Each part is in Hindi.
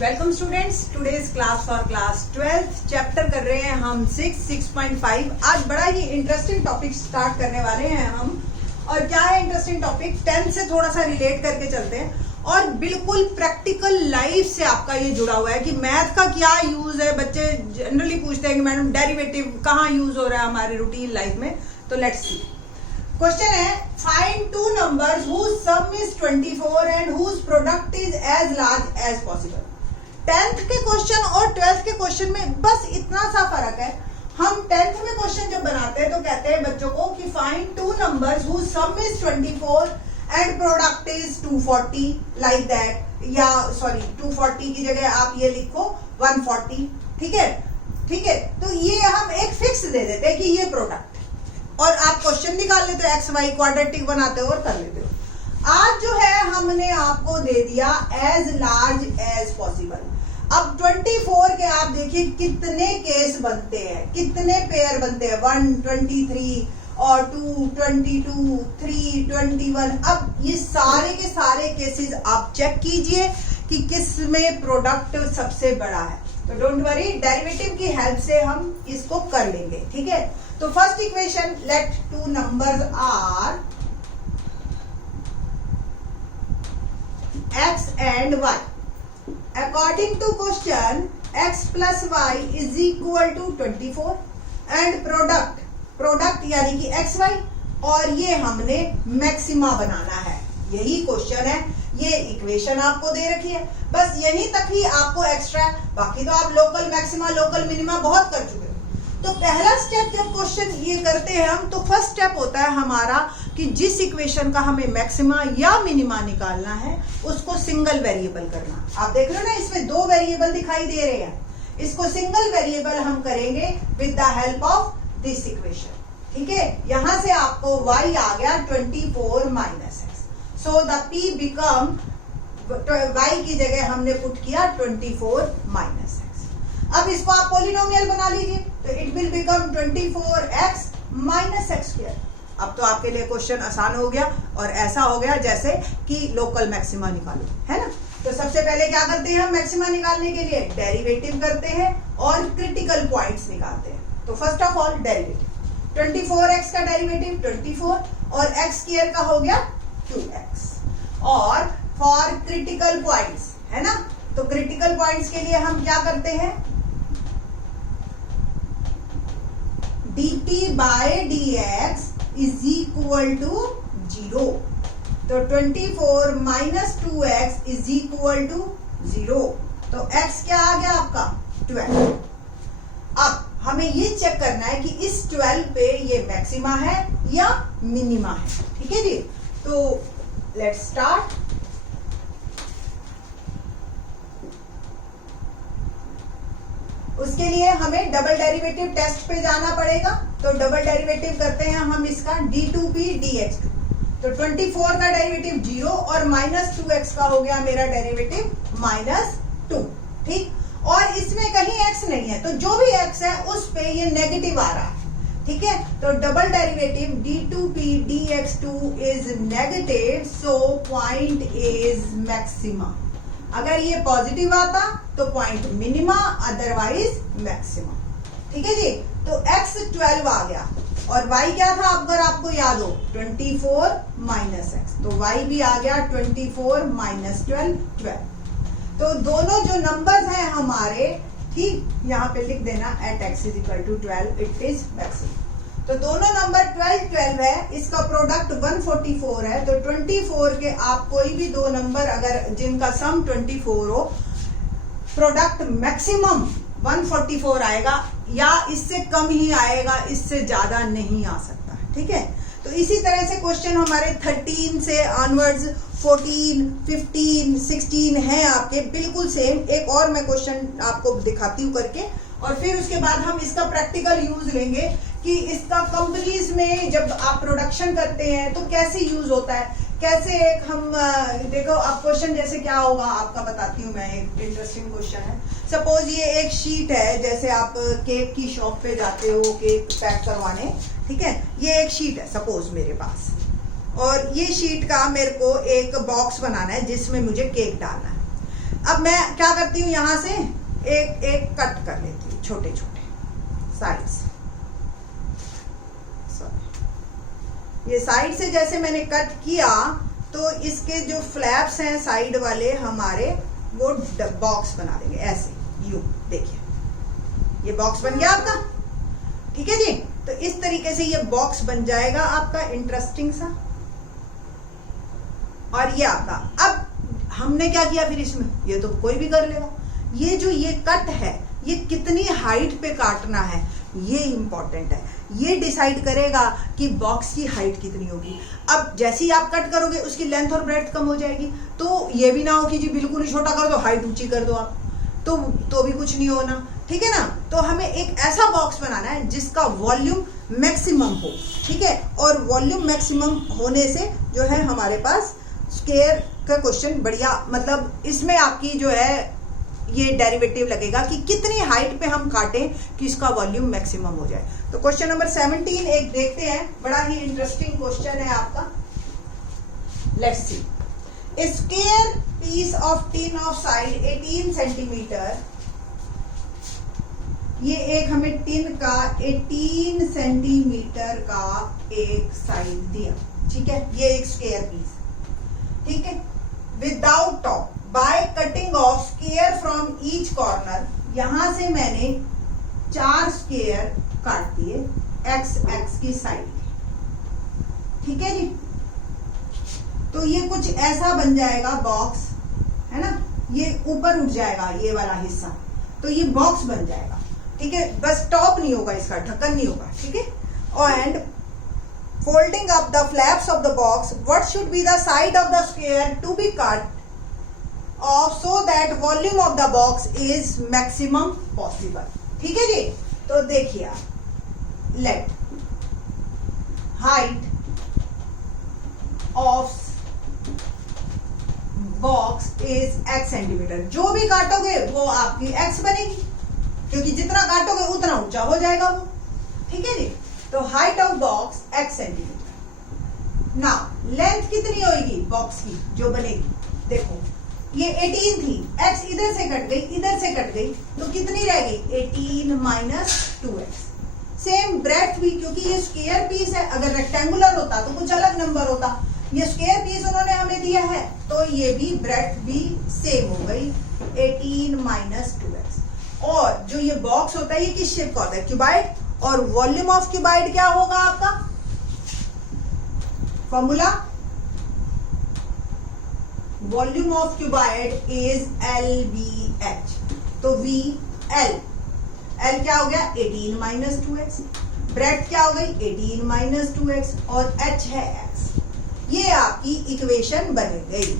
Welcome students, today's class for class 12th chapter कर रहे हैं हम 6.5। आज बड़ा ही इंटरेस्टिंग टॉपिक स्टार्ट करने वाले हैं हम। और क्या है इंटरेस्टिंग टॉपिक? 10th से थोड़ा सा रिलेट करके चलते हैं और बिल्कुल प्रैक्टिकल लाइफ से आपका ये जुड़ा हुआ है कि मैथ का क्या यूज है। बच्चे जनरली पूछते हैं कि मैडम डेरिवेटिव कहाँ यूज हो रहा है हमारे रूटीन लाइफ में। तो लेट्स सी। क्वेश्चन है, find two numbers whose sum is 24 and whose product is as large as possible। 10th के क्वेश्चन और 12th के क्वेश्चन में बस इतना सा फर्क है। हम 10th में क्वेश्चन जब बनाते हैं तो कहते हैं बच्चों को कि find two numbers whose sum is 24 and product is 240 like that, या सॉरी 240 की जगह आप ये लिखो 140। ठीक है, ठीक है। तो ये हम एक फिक्स दे देते हैं कि ये प्रोडक्ट, और आप क्वेश्चन निकाल लेते हो, एक्स वाई क्वाड्रेटिक बनाते हो और कर लेते हो। आज जो है हमने आपको दे दिया एज लार्ज एज पॉसिबल। अब 24 के आप देखिए कितने केस बनते हैं, कितने पेयर बनते हैं, 1, 23 और 2, 22, 3, 21। अब ये सारे के सारे केसेस आप चेक कीजिए कि किस में प्रोडक्ट सबसे बड़ा है। तो डोंट वरी, डेरिवेटिव की हेल्प से हम इसको कर लेंगे। ठीक है, तो first equation, let two numbers are x and y। According to question, x plus y is equal to 24 and product यानी कि एक्स वाई, और ये हमने मैक्सिमा बनाना है। यही क्वेश्चन है, ये इक्वेशन आपको दे रखी है, बस यहीं तक ही आपको एक्स्ट्रा है। बाकी तो आप लोकल मैक्सिमा लोकल मिनिमा बहुत कर चुके हो। तो पहला स्टेप जब क्वेश्चन ये करते हैं हम, तो फर्स्ट स्टेप होता है हमारा कि जिस इक्वेशन का हमें मैक्सिमा या मिनिमा निकालना है उसको सिंगल वेरिएबल करना। आप देख रहे हो ना, इसमें दो वेरिएबल दिखाई दे रहे हैं। इसको सिंगल वेरिएबल हम करेंगे with the help of this equation. ठीक है, यहां से आपको y आ गया 24 minus x. So the p become, y की जगह हमने पुट किया 24 माइनस एक्स। अब इसको आप पॉलिनोमियल बना लीजिए, तो it will become 24x minus x square. अब तो आपके लिए क्वेश्चन आसान हो गया और ऐसा हो गया जैसे कि लोकल मैक्सिमा निकालो, है ना। तो सबसे पहले क्या करते हैं हम मैक्सिमा निकालने के लिए? डेरिवेटिव करते हैं और क्रिटिकल पॉइंट्स निकालते हैं। तो first of all derivative, 24x का डेरिवेटिव 24 और x स्क्वायर का हो गया 2x। और फॉर क्रिटिकल पॉइंट्स, है ना, तो क्रिटिकल पॉइंट्स के लिए हम क्या करते हैं? dt by dx is equal to 0। तो 24 minus 2x is equal to 0। तो x क्या आ गया आपका? 12। अब हमें ये चेक करना है कि इस 12 पे ये मैक्सिमा है या मिनिमा है। ठीक है जी, तो लेट्स स्टार्ट। उसके लिए हमें डबल डेरिवेटिव टेस्ट पे जाना पड़ेगा। तो डबल डेरिवेटिव करते हैं हम इसका d2p dx2। तो 24 का डेरिवेटिव 0 और माइनस 2x का हो गया मेरा डेरिवेटिव -2। ठीक, और इसमें कहीं x नहीं है, तो जो भी x है उस पे ये नेगेटिव आ रहा है। ठीक है, तो double derivative d2p dx2 is negative, so point is maxima. अगर ये पॉजिटिव आता तो पॉइंट मिनिमा, अदरवाइज मैक्सिमा। ठीक है जी, तो x 12 आ गया और y क्या था अगर आपको याद हो? 24 माइनस एक्स। तो y भी आ गया 24 माइनस 12। तो दोनों जो नंबर्स हैं हमारे, ठीक, यहाँ पे लिख देना at x is equal to 12 it is maximum. तो दोनों नंबर 12 है, इसका प्रोडक्ट 144 है। तो 24 के आप कोई भी दो नंबर अगर जिनका सम 24 हो, प्रोडक्ट मैक्सिमम 144 आएगा या इससे कम ही आएगा, इससे ज्यादा नहीं आ सकता। ठीक है, तो इसी तरह से क्वेश्चन हमारे 13 से ऑनवर्ड्स 14, 15, 16 हैं आपके बिल्कुल सेम। एक और मैं क्वेश्चन आपको दिखाती हूँ करके, और फिर उसके बाद हम इसका प्रैक्टिकल यूज लेंगे कि इसका कंपनीज में जब आप प्रोडक्शन करते हैं तो कैसे यूज होता है, कैसे एक हम देखो। अब क्वेश्चन जैसे क्या होगा आपका बताती हूँ मैं, एक इंटरेस्टिंग क्वेश्चन है। सपोज ये एक शीट है, जैसे आप केक की शॉप पे जाते हो केक पैक करवाने। ठीक है, ये एक शीट है सपोज मेरे पास, और ये शीट का मेरे को एक बॉक्स बनाना है जिसमें मुझे केक डालना है। अब मैं क्या करती हूँ, यहां से एक एक कट कर लेती हूँ, छोटे छोटे साइड से। ये साइड से जैसे मैंने कट किया तो इसके जो फ्लैप्स हैं साइड वाले हमारे, वो बॉक्स बना देंगे ऐसे, यूं देखिए ये बॉक्स बन गया आपका। ठीक है जी, तो इस तरीके से ये बॉक्स बन जाएगा आपका, इंटरेस्टिंग सा। और ये आपका, अब हमने क्या किया फिर इसमें, ये तो कोई भी कर लेगा। ये जो ये कट है, ये कितनी हाइट पे काटना है ये इंपॉर्टेंट है, ये डिसाइड करेगा कि बॉक्स की हाइट कितनी होगी। अब जैसे ही आप कट करोगे उसकी लेंथ और ब्रेड्थ कम हो जाएगी, तो ये भी ना हो कि जी बिल्कुल ही छोटा कर दो, हाइट ऊंची कर दो आप, तो भी कुछ नहीं होना। ठीक है ना, तो हमें एक ऐसा बॉक्स बनाना है जिसका वॉल्यूम मैक्सिमम हो। ठीक है, और वॉल्यूम मैक्सिमम होने से जो है हमारे पास स्क्वायर का क्वेश्चन बढ़िया, मतलब इसमें आपकी जो है ये डेरिवेटिव लगेगा कि कितनी हाइट पे हम काटें कि इसका वॉल्यूम मैक्सिमम हो जाए। तो क्वेश्चन नंबर 17 एक देखते हैं, बड़ा ही इंटरेस्टिंग क्वेश्चन है आपका। Let's see, a square piece of tin of side 18 centimetre, ये एक हमें टिन का 18 सेंटीमीटर का एक साइड दिया। ठीक है, ये एक स्क्वायर पीस, ठीक है, without top, by cutting of square from each corner, यहां से मैंने 4 स्क्वायर काट दिए एक्स एक्स की साइड। ठीक है जी, तो ये कुछ ऐसा बन जाएगा बॉक्स, है ना, ये ऊपर उठ जाएगा ये वाला हिस्सा, तो ये बॉक्स बन जाएगा। ठीक है, बस टॉप नहीं होगा, इसका ढक्कन नहीं होगा। ठीक है, और and folding up the flaps of the box, what should be the side of the square to be cut off so that volume of the box is maximum possible। ठीक है जी, तो देखिए आप, let height of box is x centimetre, जो भी काटोगे वो आपकी x बनेगी, क्योंकि जितना काटोगे उतना ऊंचा हो जाएगा वो। ठीक है जी, तो height of box x centimetre. Now length कितनी होगी बॉक्स की जो बनेगी, देखो ये 18 थी, x इधर से कट गई, इधर से कट गई, तो कितनी रह गई 18 माइनस 2x। सेम ब्रेड्थ भी, क्योंकि ये स्क्वायर पीस है, अगर रेक्टेंगुलर होता तो कुछ अलग नंबर होता, ये स्क्वायर पीस उन्होंने हमें दिया है, तो ये भी ब्रेड्थ भी सेम हो गई 18 माइनस 2x। और जो ये बॉक्स होता है ये किस शेप का होता है, क्यूबाइड, और वॉल्यूम ऑफ क्यूबाइड क्या होगा आपका formula, volume of cuboid is LBH। तो L क्या हो गया 18 माइनस 2x, ब्रेड्थ क्या हो गई 18 माइनस 2x, और H है x। ये आपकी इक्वेशन बन गई।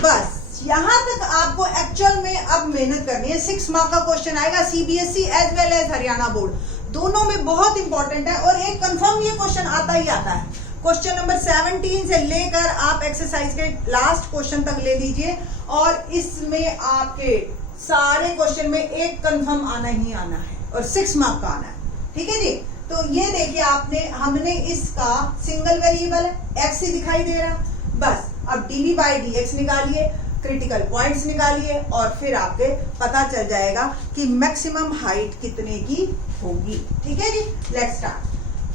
बस यहां तक आपको एक्चुअल में अब मेहनत करनी है। 6 मार्क का क्वेश्चन आएगा, CBSE as well as Haryana board, दोनों में बहुत इंपॉर्टेंट है, और एक कंफर्म ये क्वेश्चन आता ही आता है। क्वेश्चन नंबर 17 से लेकर आप एक्सरसाइज के लास्ट क्वेश्चन तक ले लीजिए, और इसमें आपके सारे क्वेश्चन में एक कंफर्म आना ही आना है, और 6 मार्क का आना है। ठीक है जी, तो ये देखिए आपने, हमने इसका सिंगल वेरिएबल है x ही दिखाई दे रहा, बस अब dv बाई dx निकालिए, क्रिटिकल पॉइंट्स निकालिए, और फिर आपके पता चल जाएगा कि मैक्सिमम हाइट कितने की होगी। ठीक है जी, लेट्स स्टार्ट।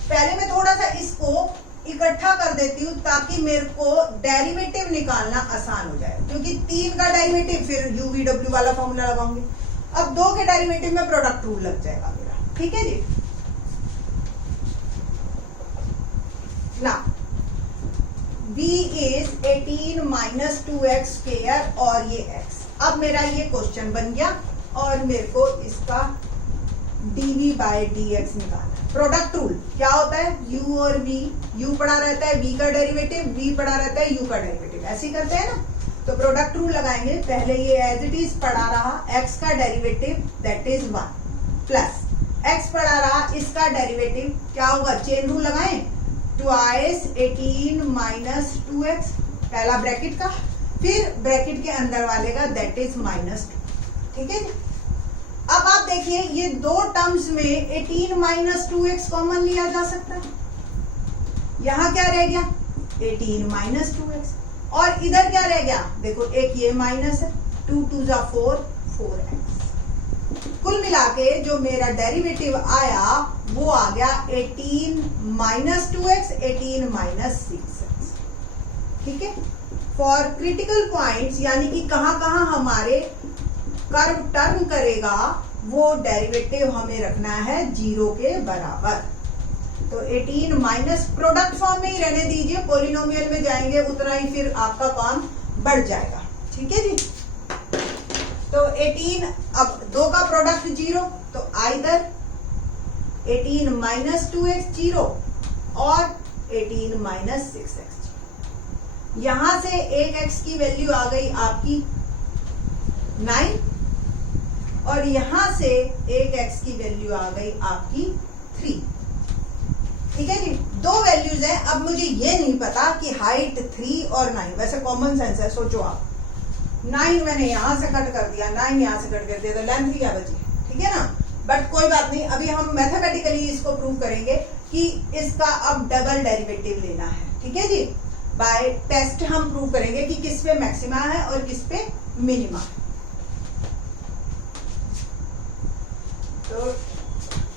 पहले मैं थोड़ा सा इसको इकट्ठा कर देती हूँ ताकि मेरे को डेरिवेटिव निकालना आसान हो जाए, क्योंकि 3 का डेरिवेटिव फिर UVW वाला फॉर्मूला लगाऊंगी, अब 2 के डेरिवेटिव में प्रोडक्ट रूल लग जाएगा मेरा। ठीक है जी, ना b is 18 minus 2x square, और ये x। अब मेरा ये क्वेश्चन बन गया, और मेरे को इसका dv बाई dx निकालना है। प्रोडक्ट रूल क्या होता है, u और v, u पड़ा रहता है v का डेरिवेटिव, v पड़ा रहता है u का डेरिवेटिव, ऐसे ही करते हैं ना। तो प्रोडक्ट रूल लगाएंगे, पहले ये एज इट इज पड़ा रहा, x का derivative that is 1 plus x पड़ा रहा, इसका डेरिवेटिव क्या होगा, चेन रूल लगाएं, ट्वाइस 18 माइनस 2x, पहला ब्रैकेट का, फिर ब्रैकेट के अंदर वाले का दैट इज माइनस 2। ठीक है, अब आप देखिए ये 2 टर्म्स में 18 माइनस 2x कॉमन लिया जा सकता है, यहां क्या रह गया 18 माइनस 2x, और इधर क्या रह गया, देखो एक ये माइनस है 2 2 जा 4, 4x। कुल मिला के जो मेरा डेरिवेटिव आया वो आ गया 18 माइनस 2x, 18 माइनस 6x। ठीक है। फॉर क्रिटिकल पॉइंट्स यानी कि कहां कहां हमारे कर्व टर्न करेगा वो डेरिवेटिव हमें रखना है 0 के बराबर। तो 18 माइनस प्रोडक्ट फॉर्म में ही रहने दीजिए, पॉलिनोमियल में जाएंगे उतना ही फिर आपका काम बढ़ जाएगा। ठीक है जी। तो 18, अब 2 का प्रोडक्ट 0, तो आइदर 18 माइनस 2x 0 और 18 माइनस 6x। यहां से एक x की वैल्यू आ गई आपकी 9 और यहां से एक x की वैल्यू आ गई आपकी 3। ठीक है जी। 2 वैल्यूज हैं। अब मुझे ये नहीं पता कि हाइट 3 और 9, वैसे कॉमन सेंस है, सोचो आप 9 मैंने यहां से कट कर दिया, 9 यहां से कट कर दिया, तो लेंथ क्या बची? ठीक है ना। बट कोई बात नहीं, अभी हम मैथमेटिकली इसको प्रूव करेंगे कि इसका अब डबल डेरिवेटिव लेना है। ठीक है जी। बाय टेस्ट हम प्रूव करेंगे कि किस पे मैक्सिमा है और किस पे मिनिमा है। तो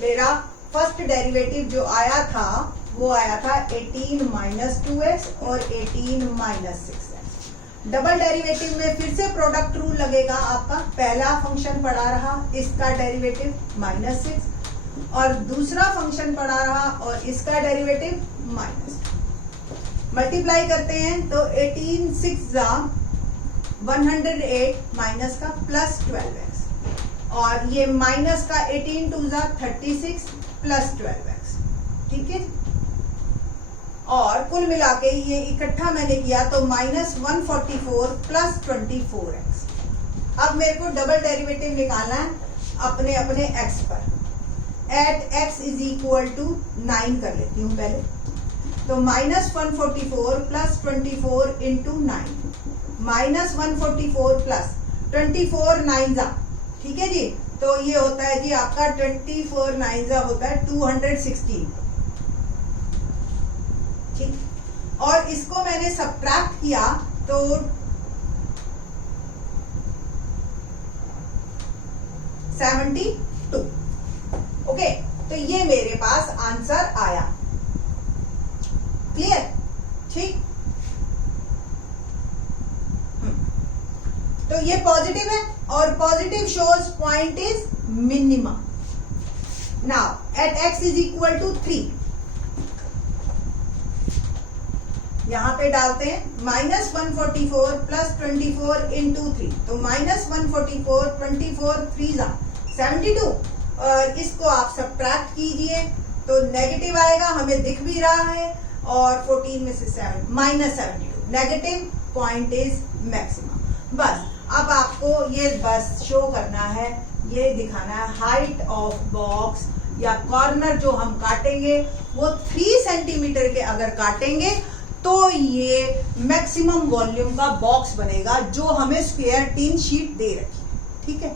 मेरा फर्स्ट डेरिवेटिव जो आया था वो आया था 18 माइनस 2x और 18 माइनस 6x। डबल डेरिवेटिव में फिर से प्रोडक्ट रूल लगेगा आपका। पहला फंक्शन पड़ा रहा, इसका डेरिवेटिव -6 और दूसरा फंक्शन पड़ा रहा और इसका डेरिवेटिव -2। मल्टीप्लाई करते हैं तो 18 6 जा 108 माइनस का प्लस 12x और ये माइनस का 18 2 जा 36 प्लस 12x। ठीक है। और कुल मिला के ये इकट्ठा मैंने किया तो -144 प्लस 24x। अब मेरे को डबल डेरिवेटिव निकालना है अपने अपने x पर। At x is equal to 9 कर लेती हूँ पहले। तो -144 प्लस 24 इंटू 9, -144 प्लस 24 9 जा। ठीक है जी। तो ये होता है जी आपका 24 9 जा होता है 216। ठीक। और इसको मैंने सब्ट्रैक्ट किया तो 72। ओके। तो ये मेरे पास आंसर आया। क्लियर? ठीक। तो ये पॉजिटिव है और positive shows point is minima. Now at x is equal to 3 यहां पे डालते हैं -144 प्लस 24 इंटू 3। तो -144 24 3 जा 72 और इसको आप सब्ट्रैक्ट कीजिए तो नेगेटिव आएगा, हमें दिख भी रहा है। और 14 में से 7 -72 नेगेटिव पॉइंट इज मैक्सिमम। बस अब आपको ये बस शो करना है, ये दिखाना है हाइट ऑफ बॉक्स या कॉर्नर जो हम काटेंगे वो 3 सेंटीमीटर के अगर काटेंगे तो ये मैक्सिमम वॉल्यूम का बॉक्स बनेगा जो हमें स्क्वायर टिन शीट दे रखी है। ठीक है।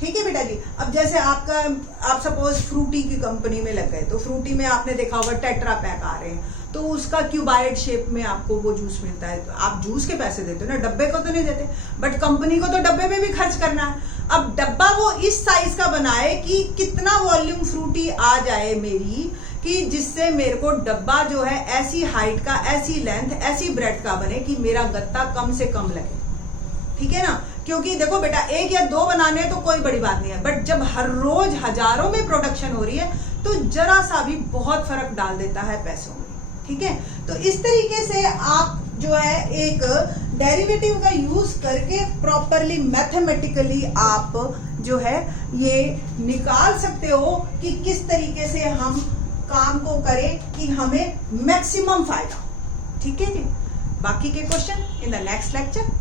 ठीक है बेटा जी। अब जैसे आप सपोज फ्रूटी की कंपनी में लग गए तो फ्रूटी में आपने देखा होगा टेट्रा पैक आ रहे हैं तो उसका क्यूबाइड शेप में आपको वो जूस मिलता है। तो आप जूस के पैसे देते हो ना, डब्बे को तो नहीं देते, बट कंपनी को तो डब्बे में भी खर्च करना है। अब डब्बा वो इस साइज का बनाए कि कितना वॉल्यूम फ्रूटी आ जाए मेरी, कि जिससे मेरे को डब्बा जो है ऐसी हाइट का, ऐसी लेंथ, ऐसी ब्रेड्थ का बने कि मेरा गत्ता कम से कम लगे। ठीक है ना। क्योंकि देखो बेटा 1 या 2 बनाने तो कोई बड़ी बात नहीं है, बट जब हर रोज हजारों में प्रोडक्शन हो रही है तो जरा सा भी बहुत फर्क डाल देता है पैसों में। ठीक है। तो इस तरीके से आप जो है एक डेरिवेटिव का यूज करके प्रॉपरली मैथमेटिकली आप जो है ये निकाल सकते हो कि किस तरीके से हम काम को करें कि हमें मैक्सिमम फायदा। ठीक है जी। बाकी के question in the next lecture.